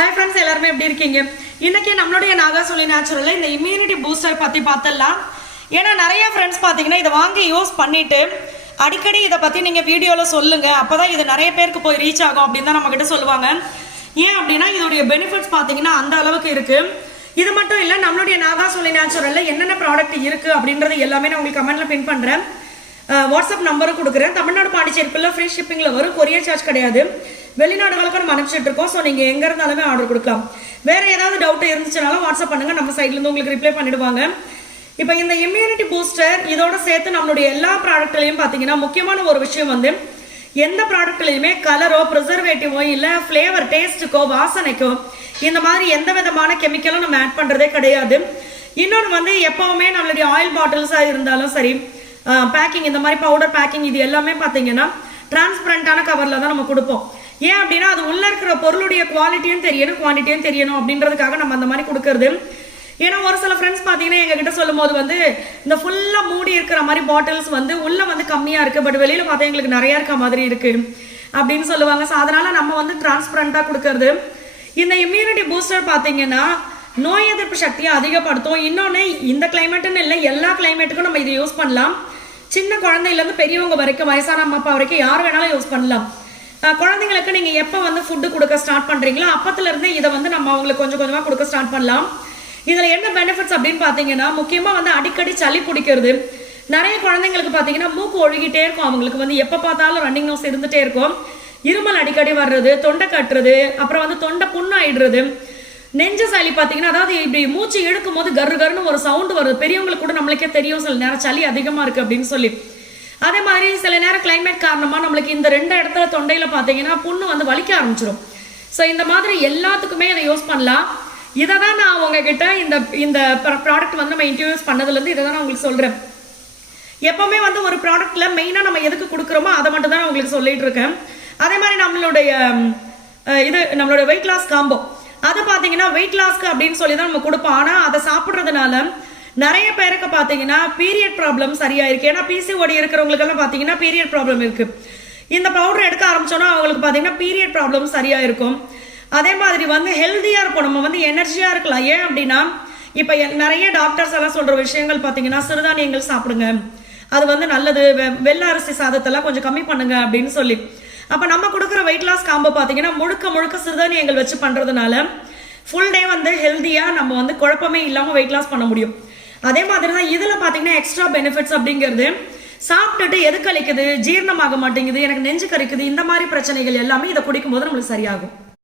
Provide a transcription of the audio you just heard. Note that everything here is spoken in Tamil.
ஹாய் ஃப்ரெண்ட்ஸ், எல்லாருமே எப்படி இருக்கீங்க? இன்னைக்கு நம்மளுடைய நாகாசோலி நேச்சுரலில் இந்த இம்யூனிட்டி பூஸ்டர் பற்றி பார்த்துடலாம். ஏன்னா நிறைய ஃப்ரெண்ட்ஸ் பார்த்தீங்கன்னா இதை வாங்கி யூஸ் பண்ணிவிட்டு அடிக்கடி இதை பற்றி நீங்கள் வீடியோவில் சொல்லுங்கள், அப்போ தான் இது நிறைய பேருக்கு போய் ரீச் ஆகும் அப்படின்னு தான் நம்மக்கிட்ட சொல்லுவாங்க. ஏன் அப்படின்னா இதோடைய பெனிஃபிட்ஸ் பார்த்தீங்கன்னா அந்த அளவுக்கு இருக்குது. இது மட்டும் இல்லை, நம்மளுடைய நாகாசோலி நேச்சுரலில் என்னென்ன ப்ராடக்ட் இருக்குது அப்படின்றது எல்லாமே நான் உங்களுக்கு கமெண்ட்டில் பின் பண்ணுறேன். வாட்ஸ்அப் நம்பரும் கொடுக்குறேன். தமிழ்நாடு பாண்டிச்சேரிக்குள்ள ஃப்ரீ ஷிப்பிங்கில் வரும், கொரியர் சார்ஜ் கிடையாது. வெளிநாடுகளுக்கு நம்ம அனுப்பிச்சிட்டு இருக்கோம். ஸோ நீங்கள் எங்கே இருந்தாலுமே ஆர்டர் கொடுக்கலாம். வேறு ஏதாவது டவுட் இருந்துச்சுனாலும் வாட்ஸ்அப் பண்ணுங்கள், நம்ம சைட்லேருந்து உங்களுக்கு ரிப்ளை பண்ணிடுவாங்க. இப்போ இந்த இம்யூனிட்டி பூஸ்டர் இதோட சேர்த்து நம்மளுடைய எல்லா ப்ராடக்ட்லையும் பார்த்தீங்கன்னா முக்கியமான ஒரு விஷயம் வந்து எந்த ப்ராடக்ட்லையுமே கலரோ ப்ரிசர்வேட்டிவோ இல்லை ஃப்ளேவர் டேஸ்ட்டுக்கோ வாசனைக்கோ இந்த மாதிரி எந்த விதமான கெமிக்கலும் நம்ம ஆட் பண்ணுறதே கிடையாது. இன்னொன்று வந்து எப்போவுமே நம்மளுடைய ஆயில் பாட்டில்ஸாக இருந்தாலும் சரி, பேக்கிங் இந்த மாதிரி பவுடர் பேக்கிங் இது எல்லாமே பார்த்தீங்கன்னா டிரான்ஸ்பரண்டான கவரில் தான் நம்ம கொடுப்போம். ஏன் அப்படின்னா அது உள்ள இருக்கிற பொருளுடைய குவாலிட்டியும் தெரியணும், குவான்டிட்டியும் தெரியணும் அப்படின்றதுக்காக நம்ம அந்த மாதிரி கொடுக்கறது. ஏன்னா ஒரு சில ஃப்ரெண்ட்ஸ் பார்த்தீங்கன்னா எங்ககிட்ட சொல்லும் போது வந்து இந்த ஃபுல்லாக மூடி இருக்கிற மாதிரி பாட்டில்ஸ் வந்து உள்ள வந்து கம்மியாக இருக்குது, பட் வெளியில் பார்த்தா எங்களுக்கு நிறையா இருக்க மாதிரி இருக்குது அப்படின்னு சொல்லுவாங்க. ஸோ அதனால நம்ம வந்து டிரான்ஸ்பரண்டாக கொடுக்கறது. இந்த இம்யூனிட்டி பூஸ்டர் பார்த்தீங்கன்னா நோய் எதிர்ப்பு சக்தியை அதிகப்படுத்தும். இன்னொன்று இந்த கிளைமேட்டுன்னு இல்லை, எல்லா கிளைமேட்டுக்கும் நம்ம இதை யூஸ் பண்ணலாம். சின்ன குழந்தையிலேருந்து பெரியவங்க வரைக்கும், வயசான அம்மா அப்பா வரைக்கும் யார் வேணாலும் யூஸ் பண்ணலாம். குழந்தைங்களுக்கு நீங்கள் எப்போ வந்து ஃபுட்டு கொடுக்க ஸ்டார்ட் பண்ணுறீங்களோ அப்பத்துலேருந்தே இதை வந்து நம்ம அவங்களுக்கு கொஞ்சம் கொஞ்சமாக கொடுக்க ஸ்டார்ட் பண்ணலாம். இதில் என்ன பெனிஃபிட்ஸ் அப்படின்னு பார்த்தீங்கன்னா முக்கியமாக வந்து அடிக்கடி சளி பிடிக்கிறது. நிறைய குழந்தைங்களுக்கு பார்த்தீங்கன்னா மூக்கு ஒழுகிட்டே இருக்கும், அவங்களுக்கு வந்து எப்போ பார்த்தாலும் ரன்னிங் நோஸ் இருந்துகிட்டே இருக்கும். இருமல் அடிக்கடி வர்றது, தொண்டை கட்டுறது, அப்புறம் வந்து தொண்டை புண்ணாயிடுறது, நெஞ்சு சளி பார்த்தீங்கன்னா அதாவது இப்படி மூச்சு இழுக்கும் போது கரு கருன்னு ஒரு சவுண்டு வருது. பெரியவங்களுக்கு கூட நம்மளுக்கே தெரியும் சில நேரம் சளி அதிகமாக இருக்குது அப்படின்னு சொல்லி. அதே மாதிரி சில நேரம் கிளைமேட் காரணமாக நம்மளுக்கு இந்த ரெண்டு இடத்துல தொண்டையில் பார்த்தீங்கன்னா புண்ணு வந்து வலிக்க ஆரம்பிச்சிடும். ஸோ இந்த மாதிரி எல்லாத்துக்குமே இதை யூஸ் பண்ணலாம். இதை தான் நான் உங்ககிட்ட இந்த ப்ராடக்ட் வந்து நம்ம இன்ட்ரடியூஸ் பண்ணதுலேருந்து இதை தான் நான் உங்களுக்கு சொல்கிறேன். எப்போவுமே வந்து ஒரு ப்ராடக்ட்டில் மெயினாக நம்ம எதுக்கு கொடுக்குறோமோ அதை மட்டும் தான் நான் உங்களுக்கு சொல்லிட்டு இருக்கேன். அதே மாதிரி நம்மளுடைய வெயிட் லாஸ் காம்போ அது பார்த்தீங்கன்னா வெயிட் லாஸ்க்கு அப்படின்னு சொல்லி தான் நம்ம கொடுப்போம். ஆனால் அதை சாப்பிட்றதுனால நிறைய பேருக்கு பார்த்தீங்கன்னா பீரியட் ப்ராப்ளம் சரியா இருக்கு. ஏன்னா பிசிஓடி இருக்கிறவங்களுக்கெல்லாம் பார்த்தீங்கன்னா பீரியட் ப்ராப்ளம் இருக்கு. இந்த பவுடர் எடுக்க ஆரம்பிச்சோன்னா அவங்களுக்கு பார்த்தீங்கன்னா பீரியட் ப்ராப்ளம் சரியா இருக்கும். அதே மாதிரி வந்து ஹெல்த்தியாக இருக்கும், நம்ம வந்து எனர்ஜியாக இருக்கலாம். ஏன் அப்படின்னா இப்போ நிறைய டாக்டர்ஸ் எல்லாம் சொல்கிற விஷயங்கள் பார்த்தீங்கன்னா சிறுதானியங்கள் சாப்பிடுங்க, அது வந்து நல்லது, வெள்ளை அரிசி சாதத்தெல்லாம் கொஞ்சம் கம்மி பண்ணுங்க அப்படின்னு சொல்லி. அப்போ நம்ம கொடுக்குற வெயிட் லாஸ் காம்போ பார்த்தீங்கன்னா முழுக்க சிறுதானியங்கள் வச்சு பண்ணுறதுனால ஃபுல் டே வந்து ஹெல்த்தியாக நம்ம வந்து குழப்பமே இல்லாமல் வெயிட் லாஸ் பண்ண முடியும். அதே மாதிரி தான் இதில் பார்த்தீங்கன்னா எக்ஸ்ட்ரா பெனிஃபிட்ஸ் அப்படிங்கிறது சாப்பிட்டுட்டு எது கழிக்குது, ஜீரணமாக மாட்டேங்குது, எனக்கு நெஞ்சு கறிக்குது, இந்த மாதிரி பிரச்சனைகள் எல்லாமே இதை குடிக்கும் போது நம்மளுக்கு சரியாகும்.